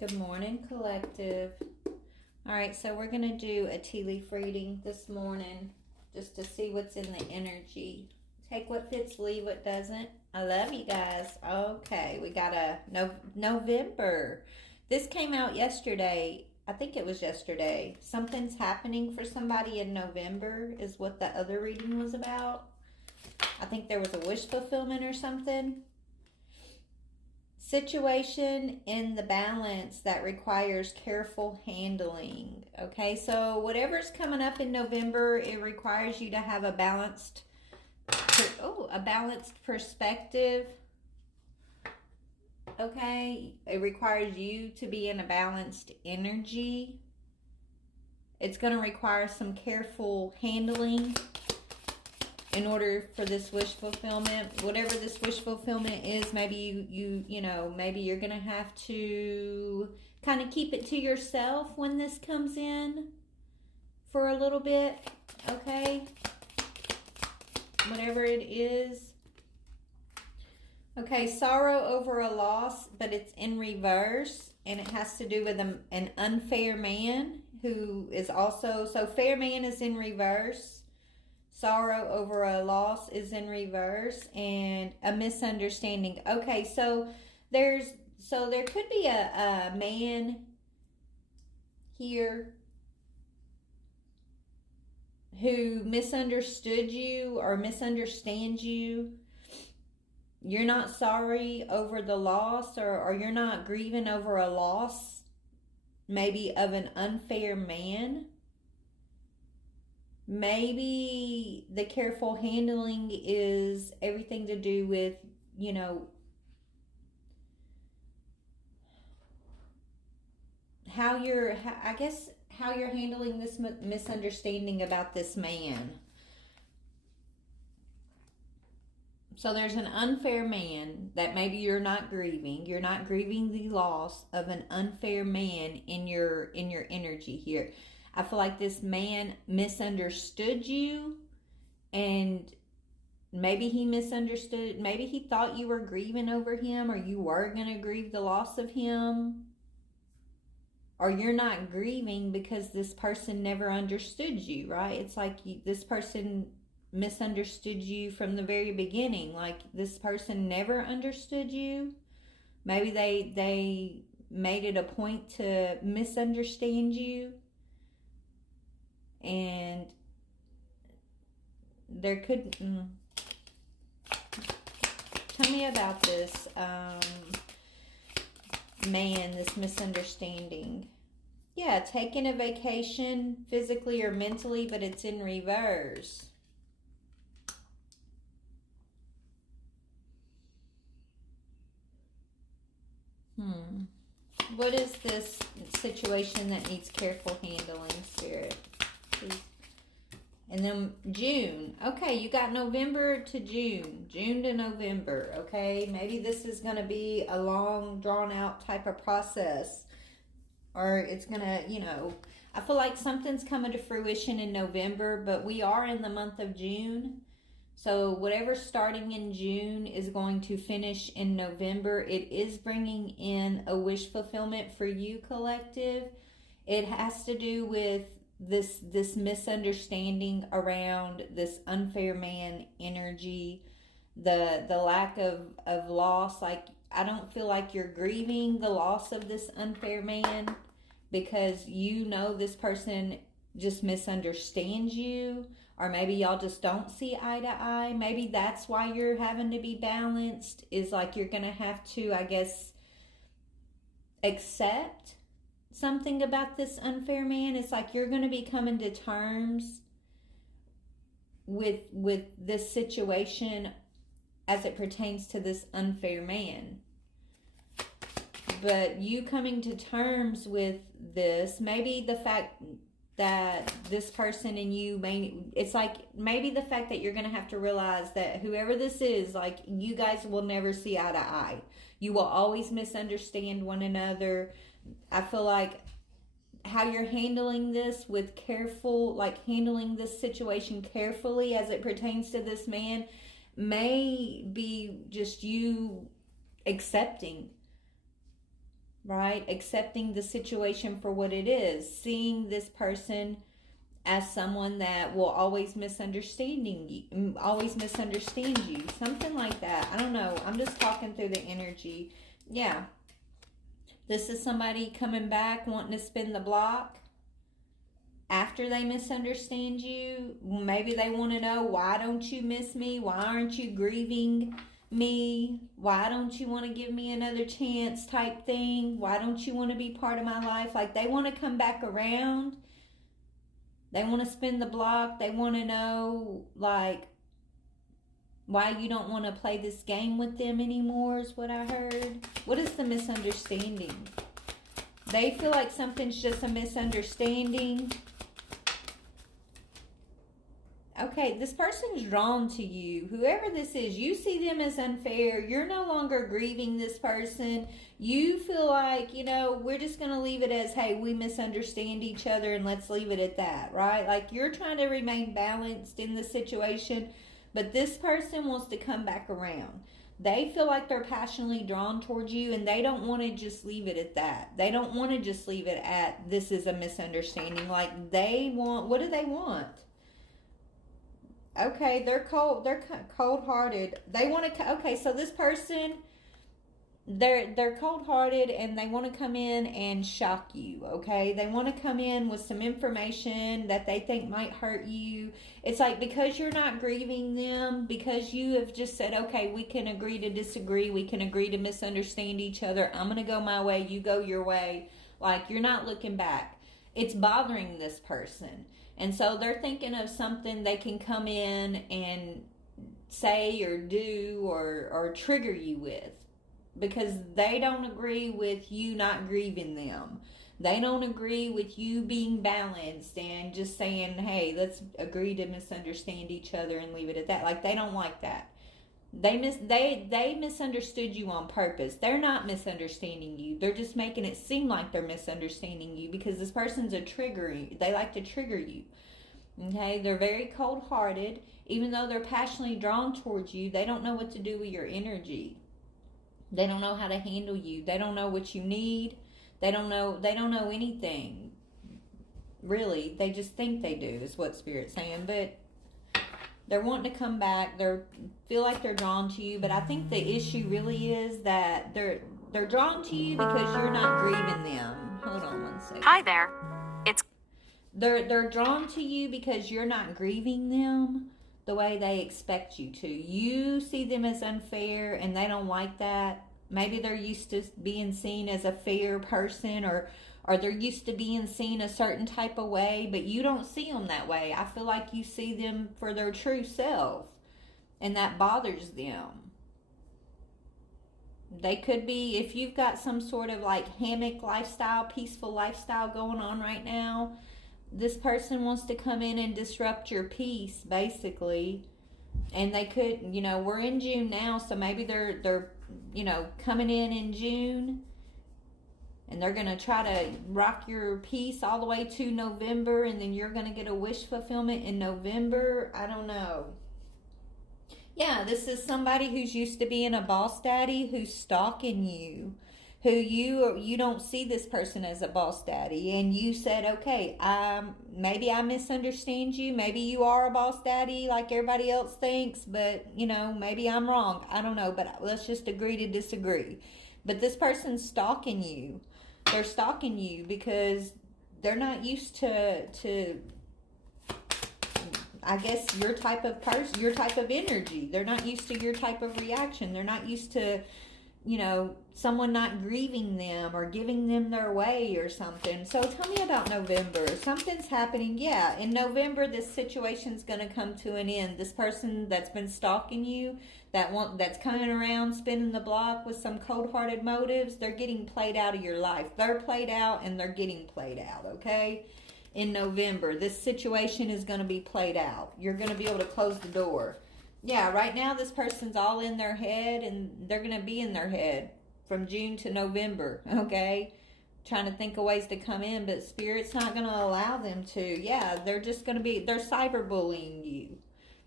Good morning, collective. All right, so we're going to do a tea leaf reading this morning just to see what's in the energy. Take what fits, leave what doesn't. I love you guys. Okay, we got a November. This came out yesterday. I think it was yesterday. Something's happening for somebody in November is what the other reading was about. I think there was a wish fulfillment or something. Situation in the balance that requires careful handling. Okay, so whatever's coming up in November, it requires you to have a balanced perspective. Okay, it requires you to be in a balanced energy. It's going to require some careful handling in order for this wish fulfillment. Whatever this wish fulfillment is, maybe maybe you're gonna have to kind of keep it to yourself when this comes in for a little bit. Okay, whatever it is. Okay, sorrow over a loss, but it's in reverse, and it has to do with an unfair man who is also, so fair man is in reverse. Sorrow over a loss is in reverse, and a misunderstanding. Okay, so there could be a man here who misunderstood you or misunderstands you. You're not sorry over the loss, or you're not grieving over a loss, maybe of an unfair man. Maybe the careful handling is everything to do with, how you're handling this misunderstanding about this man. So there's an unfair man that maybe you're not grieving. You're not grieving the loss of an unfair man in your energy here. I feel like this man misunderstood you, and maybe he misunderstood. Maybe he thought you were grieving over him, or you were going to grieve the loss of him. Or you're not grieving because this person never understood you, right? It's like this person misunderstood you from the very beginning. Like this person never understood you. Maybe they made it a point to misunderstand you. And there could tell me about this man, this misunderstanding. Yeah, taking a vacation physically or mentally, but it's in reverse. What is this situation that needs careful handling, Spirit? Please. And then June. Okay, you got November to June. June to November, okay? Maybe this is going to be a long, drawn-out type of process. Or it's going to, I feel like something's coming to fruition in November, but we are in the month of June. So whatever's starting in June is going to finish in November. It is bringing in a wish fulfillment for you, collective. It has to do with this misunderstanding around this unfair man energy, the lack of loss. Like, I don't feel like you're grieving the loss of this unfair man because this person just misunderstands you, or maybe y'all just don't see eye to eye. Maybe that's why you're having to be balanced, is like you're gonna have to, I guess, accept something about this unfair man. It's like you're going to be coming to terms with this situation as it pertains to this unfair man. But you coming to terms with this, maybe the fact that this person and you it's like maybe the fact that you're going to have to realize that whoever this is, like, you guys will never see eye to eye. You will always misunderstand one another. I feel like how you're handling this with careful, like handling this situation carefully as it pertains to this man, may be just you accepting right? Accepting the situation for what it is, seeing this person as someone that will always misunderstand you, something like that. I don't know. I'm just talking through the energy. Yeah, this is somebody coming back wanting to spin the block after they misunderstand you. Maybe they want to know, why don't you miss me? Why aren't you grieving me? Why don't you want to give me another chance type thing? Why don't you want to be part of my life? Like, they want to come back around. They want to spin the block. They want to know, like, why you don't want to play this game with them anymore, is what I heard. What is the misunderstanding? They feel like something's just a misunderstanding. Okay, this person's drawn to you. Whoever this is, you see them as unfair. You're no longer grieving this person. You feel like, we're just going to leave it as, hey, we misunderstand each other and let's leave it at that, right? Like, you're trying to remain balanced in the situation, but this person wants to come back around. They feel like they're passionately drawn towards you, and they don't want to just leave it at that. They don't want to just leave it at, this is a misunderstanding. Like, they want, what do they want? Okay, they're cold-hearted. They want to, okay, so this person, they're cold-hearted, and they want to come in and shock you, okay? They want to come in with some information that they think might hurt you. It's like, because you're not grieving them, because you have just said, okay, we can agree to disagree, we can agree to misunderstand each other, I'm going to go my way, you go your way. Like, you're not looking back. It's bothering this person. And so they're thinking of something they can come in and say or do or trigger you with, because they don't agree with you not grieving them. They don't agree with you being balanced and just saying, hey, let's agree to misunderstand each other and leave it at that. Like, they don't like that. They misunderstood you on purpose. They're not misunderstanding you. They're just making it seem like they're misunderstanding you, because this person's a trigger. They like to trigger you. Okay, they're very cold-hearted. Even though they're passionately drawn towards you, they don't know what to do with your energy. They don't know how to handle you. They don't know what you need. They don't know anything. Really, they just think they do, is what Spirit's saying. But they're wanting to come back. They feel like they're drawn to you, but I think the issue really is that they're drawn to you because you're not grieving them. Hold on one second. Hi there. It's They're drawn to you because you're not grieving them the way they expect you to. You see them as unfair, and they don't like that. Maybe they're used to being seen as a fair person, or they're used to being seen a certain type of way, but you don't see them that way. I feel like you see them for their true self, and that bothers them. They could be, if you've got some sort of like hammock lifestyle, peaceful lifestyle going on right now, this person wants to come in and disrupt your peace, basically. And they could, we're in June now, so maybe they're coming in June, and they're going to try to rock your peace all the way to November, and then you're going to get a wish fulfillment in November. I don't know. Yeah, this is somebody who's used to being a boss daddy who's stalking you, who you don't see this person as a boss daddy, and you said, okay, maybe I misunderstand you, maybe you are a boss daddy like everybody else thinks, but maybe I'm wrong, I don't know, but let's just agree to disagree. But this person's stalking you. They're stalking you because they're not used to I guess your type of person, your type of energy. They're not used to your type of reaction. They're not used to someone not grieving them or giving them their way or something. So tell me about November. Something's happening. Yeah, in November, this situation's going to come to an end. This person that's been stalking you, that's coming around spinning the block with some cold-hearted motives, they're getting played out of your life. They're played out, and they're getting played out, okay? In November, this situation is going to be played out. You're going to be able to close the door. Yeah, right now this person's all in their head, and they're going to be in their head from June to November, okay? Trying to think of ways to come in, but Spirit's not going to allow them to. Yeah, they're just going to be, they're cyberbullying you.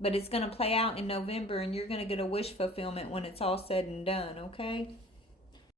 But it's going to play out in November, and you're going to get a wish fulfillment when it's all said and done, okay?